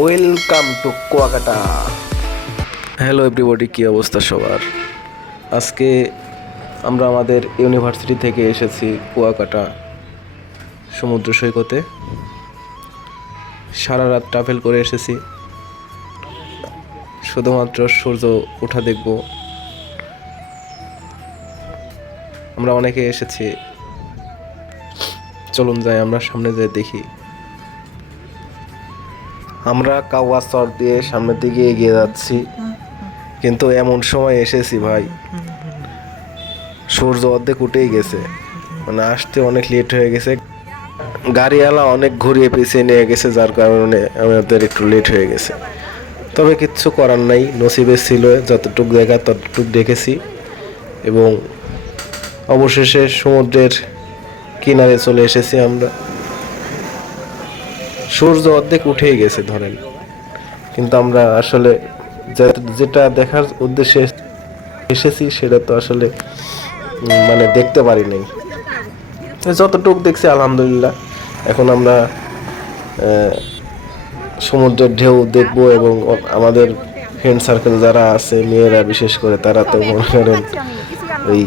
Welcome to Kuakata. Hello everybody, কী অবস্থা সবার? আজকে আমরা আমাদের ইউনিভার্সিটি থেকে এসেছি কুয়াকাটা সমুদ্র সৈকতে। সারা রাত ট্রাভেল করে এসেছি, শুধুমাত্র সূর্য ওঠা দেখব। আমরা অনেকে এসেছি, চলুন যাই আমরা সামনে যেয়ে দেখি। আমরা কাওয়া চর দিয়ে সামনের দিকে এগিয়ে যাচ্ছি, কিন্তু এমন সময় এসেছি ভাই, সূর্য অর্ধেক উঠেই গেছে, মানে আসতে অনেক লেট হয়ে গেছে। গাড়িওয়ালা অনেক ঘুরিয়ে পিছিয়ে নিয়ে গেছে, যার কারণে আমাদের একটু লেট হয়ে গেছে। তবে কিচ্ছু করার নাই, নসিবে ছিল, যতটুক দেখা ততটুক দেখেছি এবং অবশেষে সমুদ্রের কিনারে চলে এসেছি আমরা। সূর্য অর্ধেক উঠেই গেছে ধরেন, কিন্তু আমরা আসলে যেটা দেখার উদ্দেশ্যে এসেছি সেটা তো আসলে মানে দেখতে পারি নাই। যতটুক দেখছি আলহামদুলিল্লাহ। এখন আমরা সমুদ্রের ঢেউ দেখব এবং আমাদের ফ্রেন্ড সার্কেল যারা আছে, মেয়েরা বিশেষ করে, তারা তো মনে করেন ওই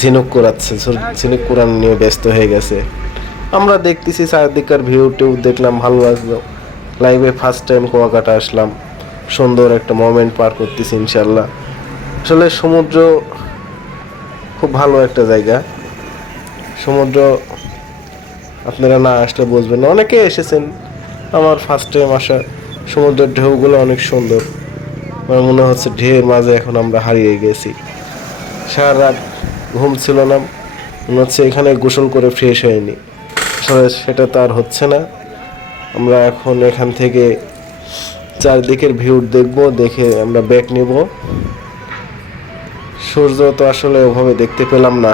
ঝিনুক কুড়াচ্ছে, ঝিনুক কুড়ানো নিয়ে ব্যস্ত হয়ে গেছে। আমরা দেখতেছি চারদিককার ভিউ টিউ দেখলাম, ভালো লাগলো। লাইভে ফার্স্ট টাইম কুয়াকাটা আসলাম, সুন্দর একটা মোমেন্ট পার করতেছি ইনশাল্লাহ। আসলে সমুদ্র খুব ভালো একটা জায়গা। সমুদ্র আপনারা না আসলে বুঝবেন না, অনেকে এসেছেন, আমার ফার্স্ট টাইম আসা। সমুদ্রের ঢেউগুলো অনেক সুন্দর, আমার মনে হচ্ছে ঢেউয়ের মাঝে এখন আমরা হারিয়ে গেছি। সারা রাত ঘুম ছিল না, মনে হচ্ছে এখানে গোসল করে ফ্রেশ হয়নি। আসলে সেটা তো আর হচ্ছে না। আমরা এখন এখান থেকে চারদিকের ভিউ দেখব, দেখে আমরা ব্যাক নিব। সূর্য তো আসলে ওভাবে দেখতে পেলাম না,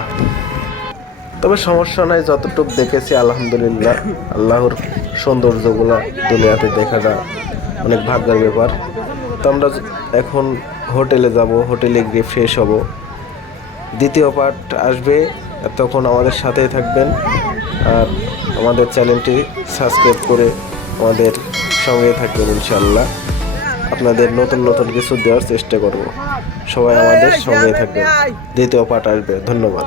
তবে সমস্যা নাই, যতটুকু দেখেছি আলহামদুলিল্লাহ। আল্লাহর সৌন্দর্যগুলো দুনিয়াতে দেখাটা অনেক ভাগ্যের ব্যাপার। তো আমরা এখন হোটেলে যাব, হোটেলে গিয়ে ফ্রেশ হব। দ্বিতীয় পার্ট আসবে, তখন আমাদের সাথেই থাকবেন। আর আমাদের চ্যানেলটি সাবস্ক্রাইব করে আমাদের সঙ্গে থাকবেন ইনশাল্লাহ। আপনাদের নতুন নতুন কিছু দেওয়ার চেষ্টা করব। সবাই আমাদের সঙ্গে থাকবেন। দ্বিতীয় পার্ট আসবে। ধন্যবাদ।